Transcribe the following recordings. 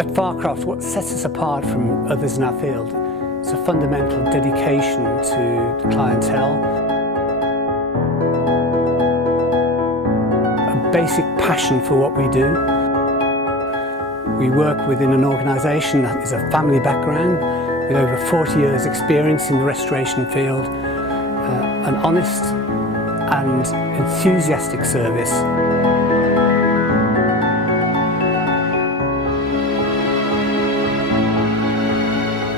At Farcroft, what sets us apart from others in our field is a fundamental dedication to the clientele, a basic passion for what we do. We work within an organisation that is a family background with over 40 years experience in the restoration field, an honest and enthusiastic service.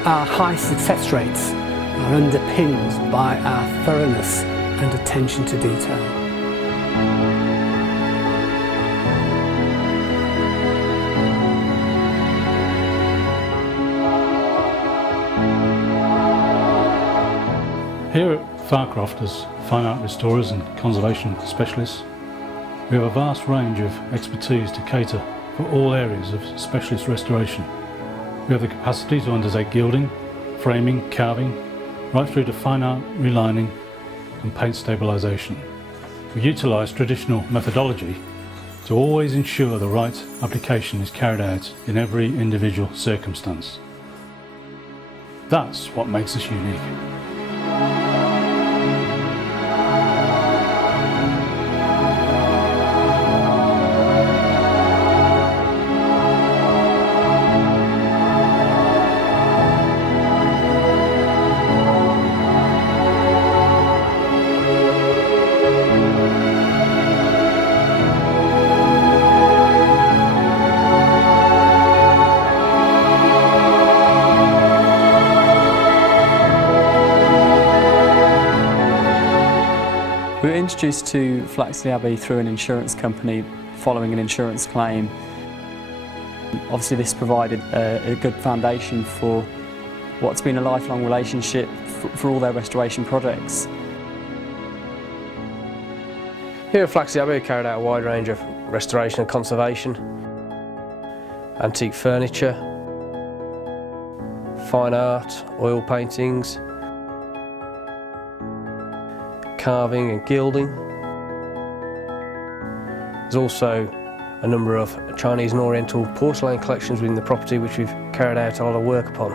Our high success rates are underpinned by our thoroughness and attention to detail. Here at Farcroft, as fine art restorers and conservation specialists, we have a vast range of expertise to cater for all areas of specialist restoration. We have the capacity to undertake gilding, framing, carving, right through to fine art relining and paint stabilisation. We utilise traditional methodology to always ensure the right application is carried out in every individual circumstance. That's what makes us unique. We were introduced to Flaxley Abbey through an insurance company following an insurance claim. Obviously this provided a good foundation for what's been a lifelong relationship for all their restoration projects. Here at Flaxley Abbey we carried out a wide range of restoration and conservation, antique furniture, fine art, oil paintings, carving and gilding. There's also a number of Chinese and Oriental porcelain collections within the property which we've carried out a lot of work upon.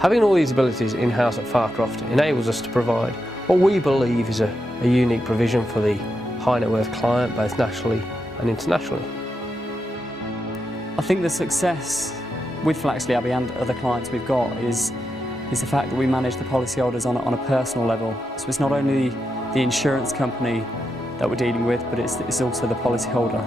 Having all these abilities in-house at Farcroft enables us to provide what we believe is a unique provision for the high net worth client, both nationally and internationally. I think the success with Flaxley Abbey and other clients we've got is the fact that we manage the policyholders on a personal level. So it's not only the insurance company that we're dealing with, but it's also the policyholder.